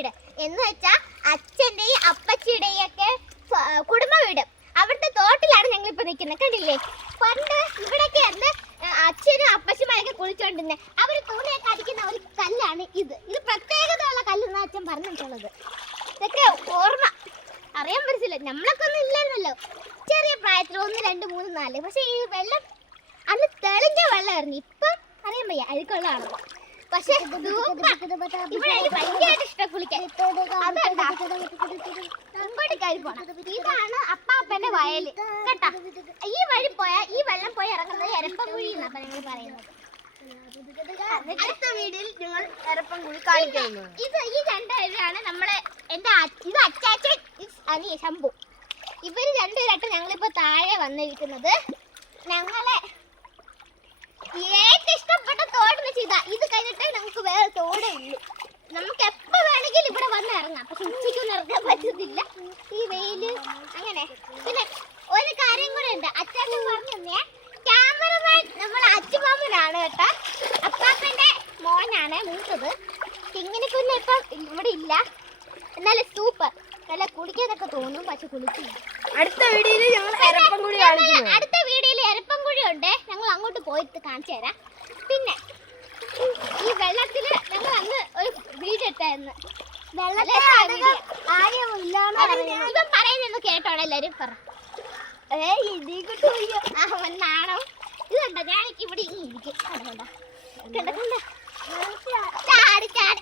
വീട് എന്ന് വെച്ചാൽ അച്ഛന്റെയും അപ്പച്ചിയുടെയും ഒക്കെ കുടുംബ വീട്. അവിടുത്തെ തോട്ടിലാണ് ഞങ്ങൾ ഇപ്പൊ നിൽക്കുന്നത്. കണ്ടില്ലേ, പണ്ട് ഇവിടൊക്കെ ആയിരുന്നു അച്ഛനും അപ്പച്ചമാരൊക്കെ കുളിച്ചോണ്ടിരുന്നത്. അവര് തുണിയൊക്കെ അടിക്കുന്ന ഒരു കല്ലാണ് ഇത്. ഇത് പ്രത്യേകതയുള്ള കല്ലെന്ന് അച്ഛൻ പറഞ്ഞിട്ടുള്ളത്. ഇതൊക്കെ ഓർമ്മ അറിയാൻ പറ്റില്ല. നമ്മളൊക്കെ ഒന്നും ഇല്ലായിരുന്നല്ലോ ചെറിയ പ്രായത്തിൽ, 1, 2, 3, 4. പക്ഷെ ഈ വെള്ളം അന്ന് തെളിഞ്ഞ വെള്ളമായിരുന്നു. ഇപ്പൊ അറിയാൻ വയ്യ അഴുക്കുള്ളതാണല്ലോ. പക്ഷെ ഇവിടെ എനിക്ക് ഭയങ്കരമായിട്ട് ഇഷ്ടം കുളിക്കാൻ. അങ്ങോട്ട് കയറി പോണം. ഇതാണ് അപ്പാപ്പന്റെ വയല് കേട്ടാ. ഈ വഴി പോയാൽ ഈ വെള്ളം പോയി ഇറങ്ങുന്നത് എരപ്പൻകുഴി എന്നാ ഞങ്ങൾ പറയുന്നത്. അടുത്ത വീഡിയോയിൽ ഞങ്ങൾ എരപ്പൻകുഴി കാണിക്കുന്നു. ഇത് ഈ 2 പേരാണ് നമ്മളെ എന്റെ ഇത് അച്ചാച്ചൻ അനിയ ശംഭു. ഇവര് 2 പേരായിട്ട് ഞങ്ങളിപ്പോ താഴെ വന്നിരിക്കുന്നത്. ഞങ്ങളെ ഏറ്റവും ഇഷ്ടപ്പെട്ട തോടെന്ന് വെച്ചാൽ ഇതാ. ഇത് കഴിഞ്ഞിട്ടേ നമുക്ക് വേറെ തോടേ ഉള്ളൂ. നമുക്ക് എപ്പോ വേണമെങ്കിലും ഇവിടെ വന്ന് ഇറങ്ങാം. പക്ഷെ ഉച്ചയ്ക്കൊന്നും ഇറങ്ങാൻ പറ്റത്തില്ല, ഈ വെയില് അങ്ങനെ. പിന്നെ ഒരു കാര്യം കൂടെ ഉണ്ട്. അച്ചാച്ചൻ പറഞ്ഞു തന്നേ, ക്യാമറമാൻ നമ്മളെ അച്ചുമാമനാണ് കേട്ടാ. അപ്പാപ്പന്റെ മോനാണ് മൂത്തത്. കിങ്ങിനെ കുഞ്ഞ് ഇപ്പൊ ഇവിടെ ഇല്ല. എന്നാലും സൂപ്പർ, നല്ല കുളിക്കാനൊക്കെ തോന്നും. പക്ഷെ കുളിക്കില്ല. അടുത്ത വീഡിയോയിൽ ഞങ്ങൾ എരപ്പൻകുഴി കാണിക്കുന്നു. അടുത്ത വീഡിയോയിൽ എരപ്പൻകുഴി ഉണ്ട്. ഞങ്ങൾ അങ്ങോട്ട് പോയിട്ട് കാണിച്ചു തരാം. പിന്നെ ഈ വെള്ളത്തില് ഞങ്ങൾ അന്ന് ഒരു വീഡിയോ ഇട്ടായിരുന്നു. ഇപ്പം പറയുന്നൊന്ന് കേട്ടോടെ എല്ലാരും പറ. നാണോ ഇത് കണ്ടോ, ഞാൻ ഇവിടെ ഇരിക്കും. കണ്ടോ ചാടി ചാടി